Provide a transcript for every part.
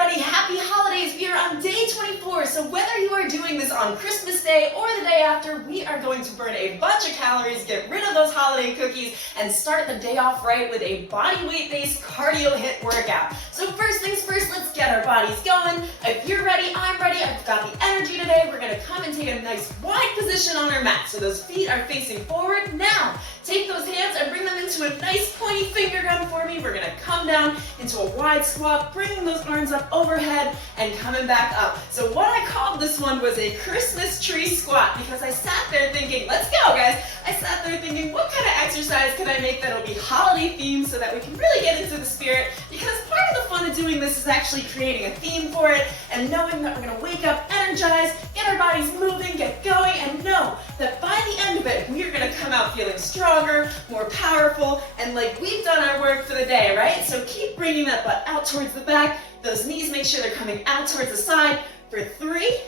everybody, happy holidays. We are on day 24, so whether you are doing this on Christmas Day or the day after, we are going to burn a bunch of calories, get rid of those holiday cookies, and start the day off right with a body weight based cardio HIIT workout. So first things first, let's get our bodies going. If you're ready, I'm ready. I've got the energy today. We're going to come and take a nice wide position on our mat. So those feet are facing forward. Now, take those hands and bring them into a nice pointy finger gun for me. We're going to come down into a wide squat, bringing those arms up overhead and coming back up. So what I called this one was a Christmas tree squat because I sat there thinking, let's go guys. I sat there thinking, what kind of exercise can I make that'll be holiday themed so that we can really get into the spirit? Because part of the fun of doing this is actually creating a theme for it and knowing that we're going to wake up energized, get our bodies moving, get going, and know that by the end of it, we are going to come out feeling stronger, more powerful, and like we've done our work for the day, right? So keep bringing that butt out towards the back. Those knees, make sure they're coming out towards the side for 3,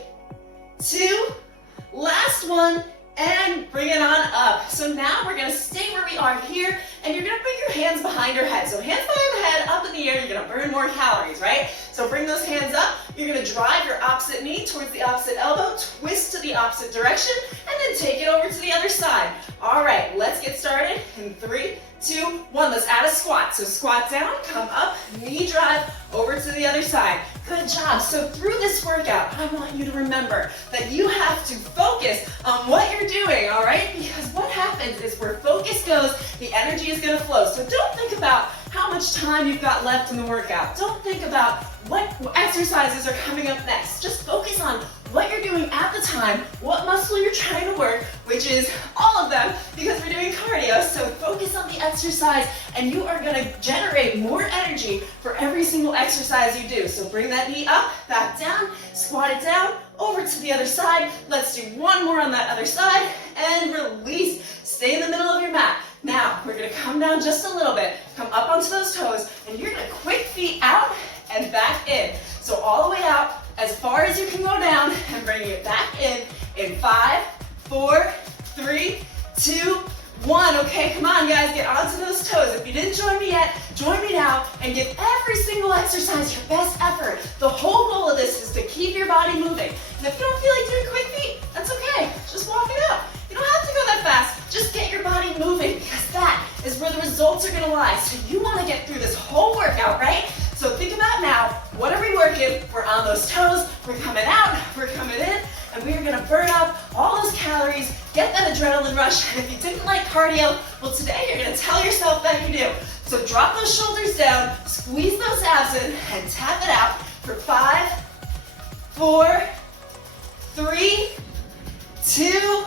2, last one, and bring it on up. So now we're going to stay where we are here, and you're going to bring your hands behind your head. So hands behind the head, up in the air, you're going to burn more calories, right? So bring those hands up. You're going to drive your opposite knee towards the opposite elbow, twist to the opposite direction, and then take it over to the other side. All right, let's get started in 3, 2, 1. Let's add a squat. So squat down, come up, knee drive over to the other side. Good job. So through this workout, I want you to remember that you have to focus on what you're doing, all right? Because what happens is where focus goes, the energy is going to flow. So don't think about how much time you've got left in the workout. Don't think about what exercises are coming up next. Just focus on what you're doing at the time, what muscle you're trying to work, which is all of them because we're doing cardio. So focus on the exercise and you are going to generate more energy for every single exercise you do. So bring that knee up, back down, squat it down, over to the other side. Let's do one more on that other side and release. Stay in the middle of your mat. Now, we're going to come down just a little bit, come up onto those toes, and you're going to quick feet out and back in. So all the way out, as far as you can go down, and bring it back in 5, 4, 3, 2, 1. Okay, come on guys, get onto those toes. If you didn't join me yet, join me now and give every single exercise your best effort. The whole goal of this is to keep your body moving. And if you don't feel like doing quick feet, that's okay. Just walk it out. You don't have to go that fast. Just get your body moving because that is where the results are going to lie. So you want to get through this whole workout, right? So think about now, what are we working? We're on those toes, we're coming out, we're coming in, and we are going to burn up all those calories, get that adrenaline rush. And if you didn't like cardio, well today you're going to tell yourself that you do. So drop those shoulders down, squeeze those abs in, and tap it out for 5, 4, 3, 2,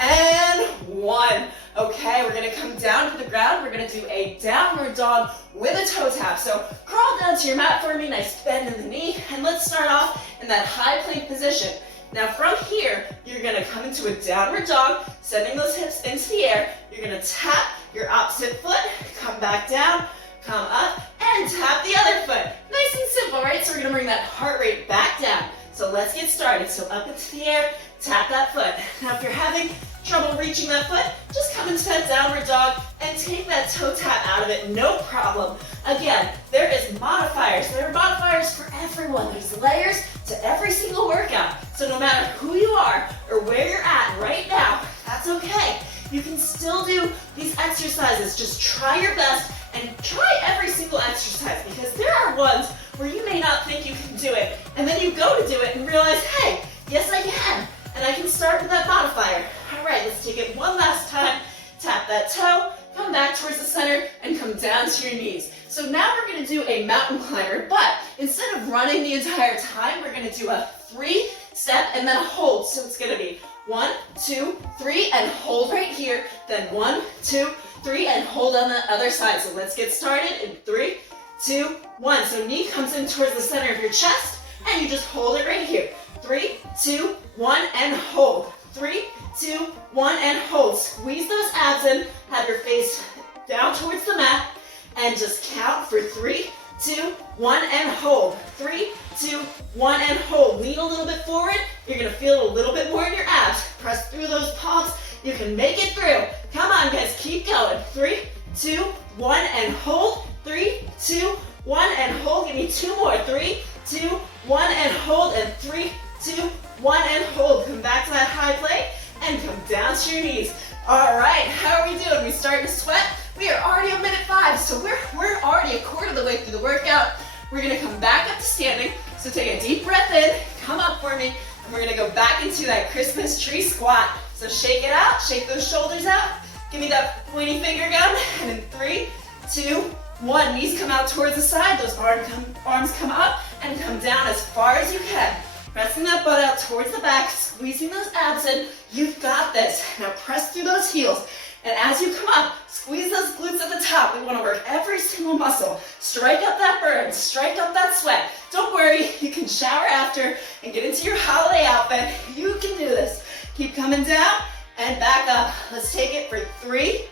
and 1. Okay, we're going to come down to the ground. We're going to do a downward dog with a toe tap. So crawl down to your mat for me, nice bend in the knee, and let's start off in that high plank position. Now from here, you're going to come into a downward dog, sending those hips into the air. You're going to tap your opposite foot, come back down, come up, and tap the other foot. Nice and simple, right? So we're going to bring that heart rate back down. So let's get started. So up into the air, tap that foot. Now if you're having trouble reaching that foot, just come into that downward dog and take that toe tap out of it, no problem. Again, there is modifiers. There are modifiers for everyone. There's layers to every single workout. So no matter who you are or where you're at right now, that's okay. You can still do these exercises. Just try your best and try every single exercise because there are ones where you may not think you can do it and then you go to do it and realize, hey, yes I can. And I can start with that modifier. All right, let's take it one last time. Tap that toe, come back towards the center, and come down to your knees. So now we're going to do a mountain climber, but instead of running the entire time, we're going to do a 3-step and then a hold. So it's going to be 1, 2, 3, and hold right here. Then 1, 2, 3, and hold on the other side. So let's get started in 3, 2, 1. So knee comes in towards the center of your chest, and you just hold it right here. 3, 2, 1, and hold. 3, 2, 1, and hold. Squeeze those abs in, have your face down towards the mat, and just count for 3, 2, 1, and hold. 3, 2, 1, and hold. Lean a little bit forward. You're going to feel it a little bit more in your abs. Press through those palms. You can make it through. Come on, guys. Keep going. 3, 2, 1, and hold. 3, 2, 1, and hold. Give me 2 more. 3, 2, 1, and hold, and 3, 2, 1, and hold. Come back to that high plank, and come down to your knees. All right, how are we doing? We starting to sweat? We are already on minute 5, so we're already a quarter of the way through the workout. We're gonna come back up to standing, so take a deep breath in, come up for me, and we're gonna go back into that Christmas tree squat. So shake it out, shake those shoulders out, give me that pointy finger gun, and in 3, 2, 1, knees come out towards the side, those arms come up, and come down as far as you can. Pressing that butt out towards the back, squeezing those abs in. You've got this. Now press through those heels. And as you come up, squeeze those glutes at the top. We want to work every single muscle. Strike up that burn, strike up that sweat. Don't worry, you can shower after and get into your holiday outfit. You can do this. Keep coming down and back up. Let's take it for 3,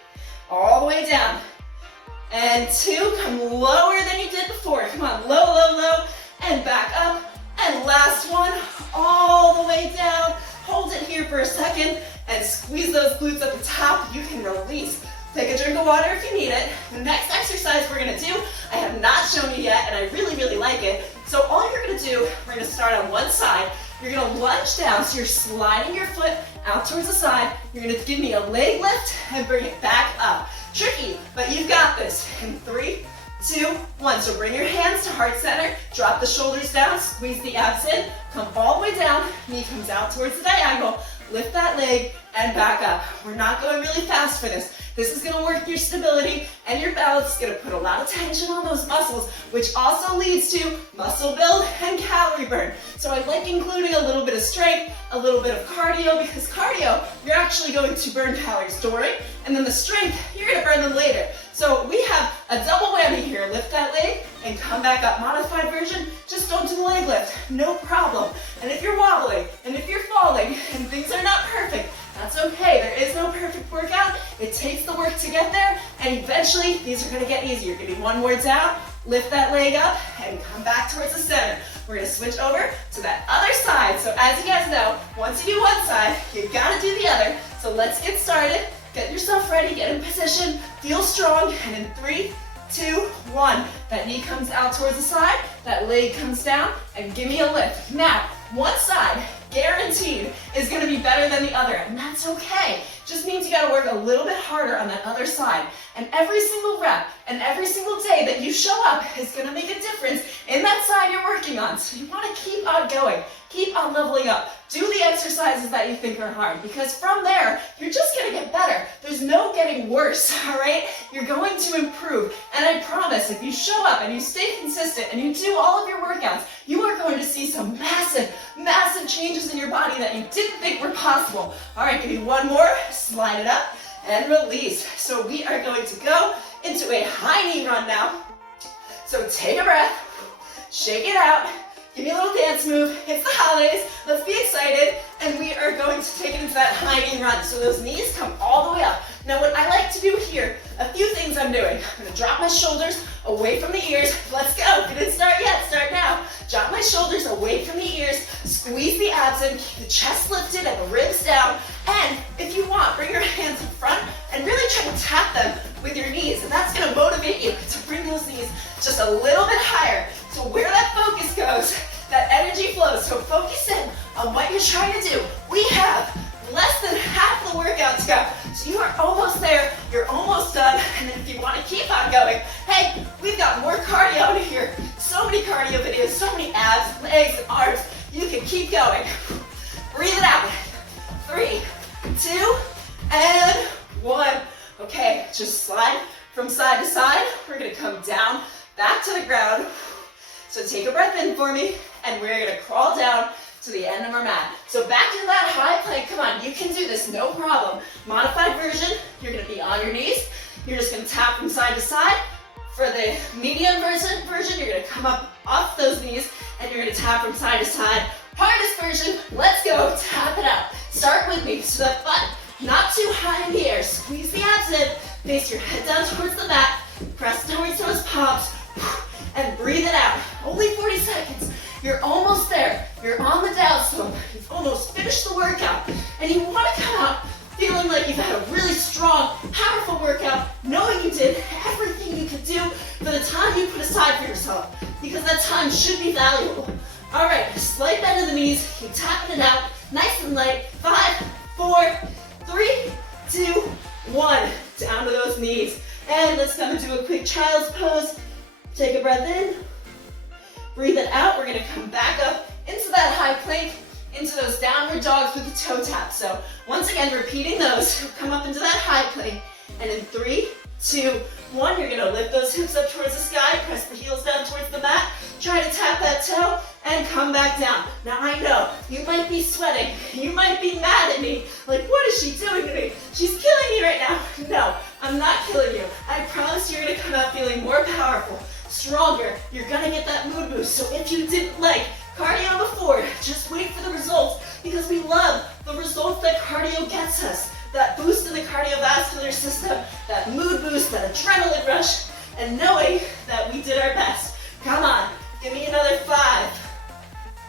all the way down. And 2, come lower than you did before. Come on, low, low, low, and back up. And last one, all the way down. Hold it here for a second and squeeze those glutes at the top. You can release. Take a drink of water if you need it. The next exercise we're gonna do, I have not shown you yet, and I really, really like it. So all you're gonna do, we're gonna start on one side. You're gonna lunge down, so you're sliding your foot out towards the side. You're gonna give me a leg lift and bring it back up. Tricky, but you've got this. In 3, 2, 1. So bring your hands to heart center, drop the shoulders down, squeeze the abs in, come all the way down, knee comes out towards the diagonal, lift that leg, and back up. We're not going really fast for this. This is gonna work your stability and your balance. It's gonna put a lot of tension on those muscles, which also leads to muscle build and calorie burn. So I like including a little bit of strength, a little bit of cardio, because cardio, you're actually going to burn calories during, and then the strength, you're gonna burn them later. So we have a double whammy here. Lift that leg and come back up. Modified version, just don't do the leg lift, no problem. And if you're wobbling, and if you're falling, and things are not perfect, that's okay. There is no perfect workout. It takes the work to get there, and eventually these are gonna get easier. Give me one more down, lift that leg up, and come back towards the center. We're gonna switch over to that other side. So as you guys know, once you do one side, you gotta do the other. So let's get started. Get yourself ready, get in position, feel strong, and in 3, 2, 1. That knee comes out towards the side, that leg comes down, and give me a lift. Now, one side, guaranteed, is gonna be better than the other, and that's okay. Just means you gotta work a little bit harder on that other side. And every single rep and every single day that you show up is gonna make a difference in that side you're working on. So you wanna keep on going, keep on leveling up. Do the exercises that you think are hard, because from there, you're just gonna get better. There's no getting worse, all right? You're going to improve. And I promise, if you show up and you stay consistent and you do all of your workouts, you are going to see some massive, massive changes in your body that you didn't think were possible. All right, give me one more, slide it up, and release. So we are going to go into a high knee run now. So take a breath, shake it out, give me a little dance move. It's the holidays, let's be excited, and we are going to take it into that high knee run. So those knees come all the way up. Now what I like to do here, a few things I'm doing. I'm gonna drop my shoulders away from the ears. Let's go, we didn't start yet, start now. Drop my shoulders away from the ears, squeeze the abs in, keep the chest lifted and the ribs down. And if you want, bring your hands in front and really try to tap them with your knees. And that's gonna motivate you to bring those knees just a little bit higher. So where that focus goes, that energy flows. So focus in on what you're trying to do. We have less than half the workout to go. So you are almost there, you're almost done. And then if you want to keep on going, hey, we've got more cardio in here. So many cardio videos, so many abs, legs, and arms. You can keep going. Breathe it out. 3, 2, and 1. Okay, just slide from side to side. We're gonna come down, back to the ground. So take a breath in for me, and we're gonna crawl down to the end of our mat. So back to that high plank. Come on, you can do this, no problem. Modified version, you're gonna be on your knees. You're just gonna tap from side to side. For the medium version, you're gonna come up off those knees, and you're gonna tap from side to side. Hardest version, let's go, tap it out. Start with me, so that butt not too high in the air. Squeeze the abs in, face your head down towards the mat, press towards those palms, and breathe it out. Only 40 seconds. You're almost there. You're on the down slope. You've almost finished the workout. And you want to come out feeling like you've had a really strong, powerful workout, knowing you did everything you could do for the time you put aside for yourself. because that time should be valuable. All right, slight bend of the knees, keep tapping it out, nice and light. 5, 4, 3, 2, 1. Down to those knees. And let's come and do a quick child's pose. Take a breath in, breathe it out. We're gonna come back up into that high plank, into those downward dogs with the toe tap. So once again, repeating those, come up into that high plank. And in 3, 2, 1, you're gonna lift those hips up towards the sky, press the heels down towards the mat, try to tap that toe, and come back down. Now I know, you might be sweating, you might be mad at me, like what is she doing to me? She's killing me right now. No, I'm not killing you. I promise you're gonna come out feeling more powerful, stronger, you're gonna get that mood boost. So if you didn't like cardio before, just wait for the results, because we love the results that cardio gets us. That boost in the cardiovascular system, that mood boost, that adrenaline rush, and knowing that we did our best. Come on, give me another 5,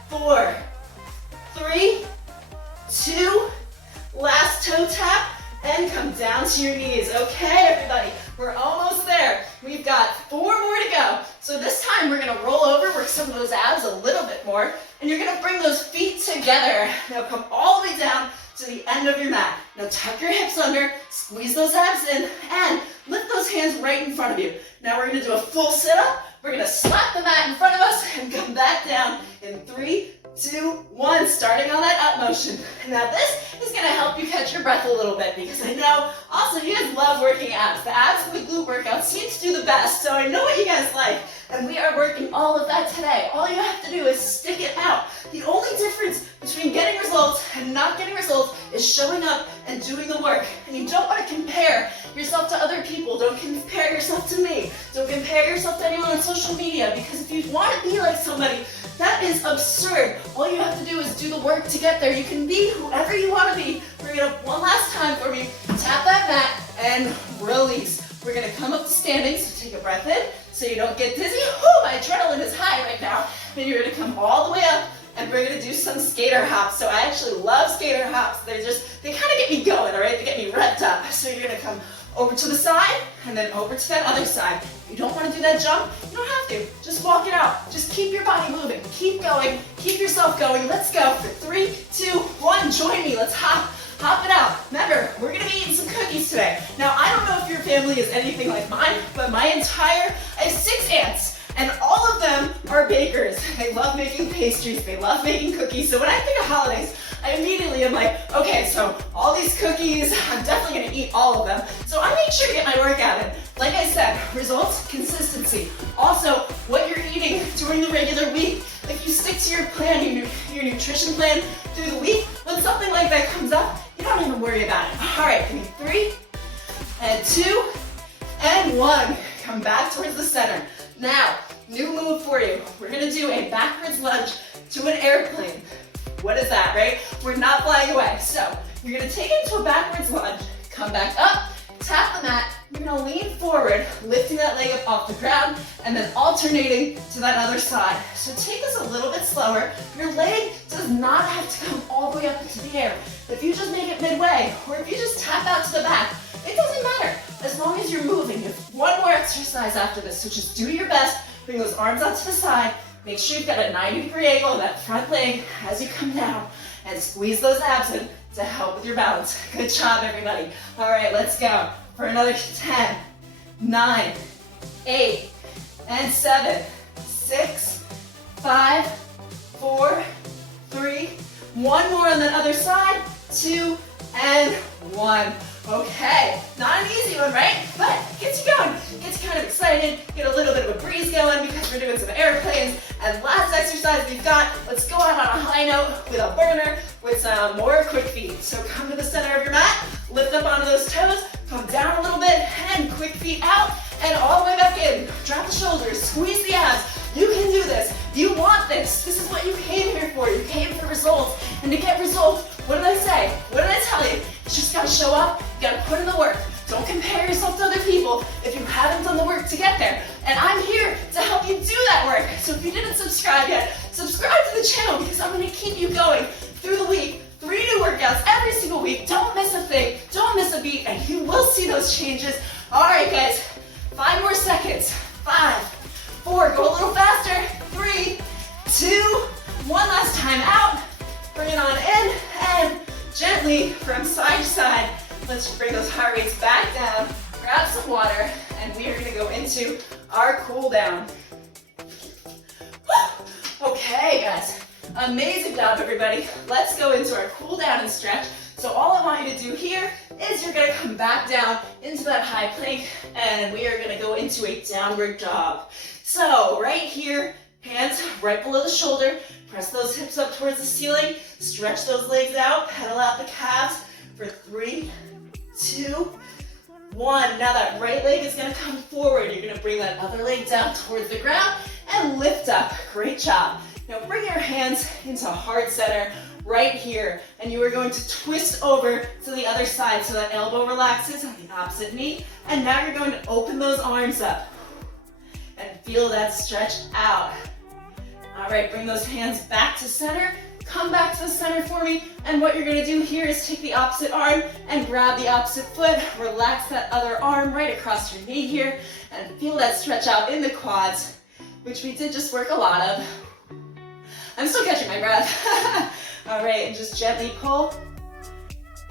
4, 3, 2, last toe tap, and come down to your knees. Okay, everybody, we're almost there. We've got 4 more to go. So this time we're gonna roll over, work some of those abs a little bit more, and you're gonna bring those feet together. Now come all the way down to the end of your mat. Now tuck your hips under, squeeze those abs in, and lift those hands right in front of you. Now we're gonna do a full sit-up. We're gonna slap the mat in front of us and come back down in 3, 2, 1, starting on that up motion. Now this is gonna help you catch your breath a little bit, because I know also you guys love working abs. The abs and the glute workout seem to do the best, so I know what you guys like. And we are working all of that today. All you have to do is stick it out. The only difference between getting results and not getting results is showing up and doing the work. And you don't want to compare yourself to other people. Don't compare yourself to me. Don't compare yourself to anyone on social media, because if you want to be like somebody, that is absurd. All you have to do is do the work to get there. You can be whoever you want to be. Bring it up one last time for me. Tap that mat and release. We're gonna come up to standing, so take a breath in so you don't get dizzy. Whew, my adrenaline is high right now. Then you're gonna come all the way up, and we're gonna do some skater hops. So I actually love skater hops. They kind of get me going, all right? They get me revved up. So you're gonna come over to the side, and then over to that other side. If you don't want to do that jump, you don't have to. Just walk it out. Just keep your body moving. Keep going. Keep yourself going. Let's go for 3, 2, 1. Join me. Let's hop. Hop it out. Remember, we're gonna be eating some cookies today. Now, I don't know if your family is anything like mine, but I have 6 aunts, and all of them are bakers. They love making pastries. They love making cookies. So when I think of holidays, I immediately am like, okay, so all these cookies, I'm definitely gonna eat all of them. So I make sure to get my workout in. Like I said, results, consistency. Also, what you're eating during the regular week. If you stick to your plan, your nutrition plan through the week, when something like that comes up, you don't even worry about it. All right, give me 3, and 2, and 1. Come back towards the center. Now, new move for you. We're gonna do a backwards lunge to an airplane. What is that, right? We're not flying away. So, you're gonna take it to a backwards lunge, come back up, tap the mat, you're gonna lean forward, lifting that leg up off the ground, and then alternating to that other side. So take this a little bit slower. Your leg does not have to come all the way up into the air. If you just make it midway, or if you just tap out to the back, it doesn't matter, as long as you're moving. You have one more exercise after this, so just do your best. Bring those arms out to the side. Make sure you've got a 90-degree angle in that front leg as you come down, and squeeze those abs in to help with your balance. Good job, everybody. All right, let's go for another 10, 9, 8, and 7, 6, 5, 4, 3, one more on that other side, 2, and 1. Okay, not an easy one, right? But gets you going, gets you kind of excited, get a little bit of a breeze going because we're doing some airplanes. And last exercise we've got, let's go out on a high note with a burner with some more quick feet. So come to the center of your mat, lift up onto those toes, come down a little bit, and quick feet out, and all the way back in. Drop the shoulders, squeeze the abs. You can do this. You want this. This is what you came here for. You came for results. And to get results, what did I say? What did I tell you? You just gotta show up, you gotta put in the work. Don't compare yourself to other people if you haven't done the work to get there. And I'm here to help you do that work. So if you didn't subscribe yet, subscribe to the channel because I'm gonna keep you going through the week. 3 new workouts every single week. Don't miss a thing, don't miss a beat, and you will see those changes. All right, guys, 5 more seconds. 5, 4, go a little faster. 2. One last time out. Bring it on in and gently from side to side. Let's bring those heart rates back down. Grab some water and we are gonna go into our cool down. Okay, guys. Amazing job, everybody. Let's go into our cool down and stretch. So all I want you to do here is you're gonna come back down into that high plank and we are gonna go into a downward dog. So right here, hands right below the shoulder, press those hips up towards the ceiling, stretch those legs out, pedal out the calves for 3, 2, 1. Now that right leg is gonna come forward. You're gonna bring that other leg down towards the ground and lift up. Great job. Now bring your hands into heart center right here, and you are going to twist over to the other side so that elbow relaxes on the opposite knee, and now you're going to open those arms up and feel that stretch out. All right, bring those hands back to center, come back to the center for me, and what you're gonna do here is take the opposite arm and grab the opposite foot, relax that other arm right across your knee here, and feel that stretch out in the quads, which we did just work a lot of. I'm still catching my breath. All right, and just gently pull.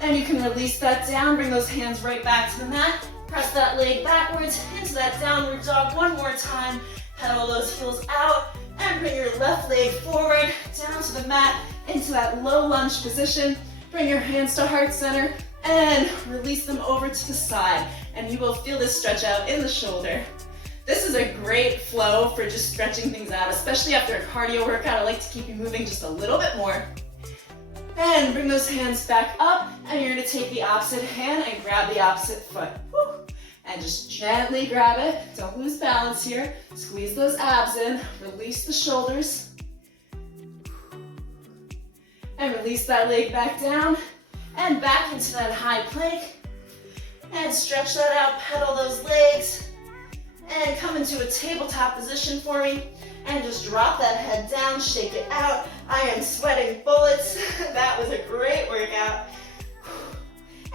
And you can release that down, bring those hands right back to the mat. Press that leg backwards into that downward dog one more time. Pedal those heels out and bring your left leg forward, down to the mat, into that low lunge position. Bring your hands to heart center and release them over to the side. And you will feel this stretch out in the shoulder. This is a great flow for just stretching things out, especially after a cardio workout. I like to keep you moving just a little bit more. And bring those hands back up, and you're gonna take the opposite hand and grab the opposite foot. Woo. And just gently grab it. Don't lose balance here. Squeeze those abs in, release the shoulders. And release that leg back down, and back into that high plank. And stretch that out, pedal those legs. And come into a tabletop position for me. And just drop that head down, shake it out. I am sweating bullets. That was a great workout.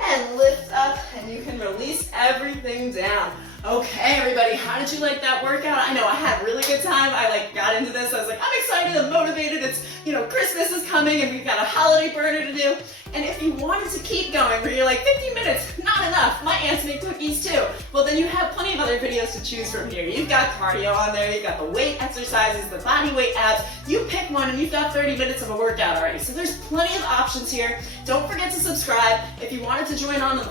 And lift up, and you can release everything down. Okay, everybody, how did you like that workout? I know I had a really good time. I got into this. I was like, I'm excited and motivated. It's, Christmas is coming and we've got a holiday burner to do. And if you wanted to keep going, where you're like, 15 minutes, not enough. My aunts make cookies too. Well, then you have plenty of other videos to choose from here. You've got cardio on there. You've got the weight exercises, the body weight abs. You pick one and you've got 30 minutes of a workout already. So there's plenty of options here. Don't forget to subscribe. If you wanted to join on the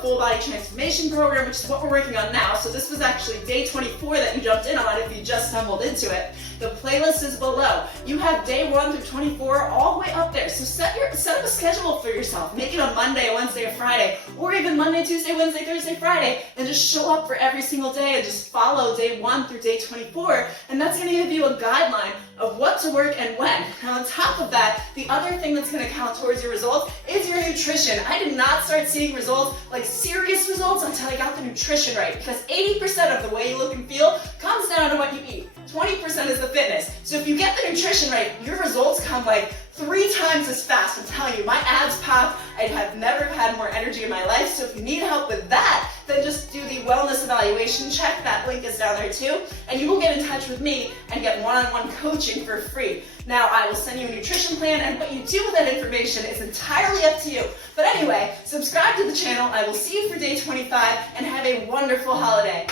full body transformation program, which is what we're working on now. So this was actually day 24 that you jumped in on if you just stumbled into it. The playlist is below. You have day 1 through 24 all the way up there. So set up a schedule for yourself. Make it a Monday, a Wednesday, a Friday, or even Monday, Tuesday, Wednesday, Thursday, Friday, and just show up for every single day and just follow day 1 through day 24. And that's gonna give you a guideline of what to work and when. Now on top of that, the other thing that's gonna count towards your results is your nutrition. I did not start seeing results, like serious results, until I got the nutrition right, because 80% of the way you look and feel comes down to what you eat. 20% is the fitness. So if you get the nutrition right, your results come like 3 times as fast. I'm telling you, my abs pop. I have never had more energy in my life. So if you need help with that, then just do the wellness evaluation check. That link is down there too. And you will get in touch with me and get one-on-one coaching for free. Now, I will send you a nutrition plan, and what you do with that information is entirely up to you. But anyway, subscribe to the channel. I will see you for day 25, and have a wonderful holiday.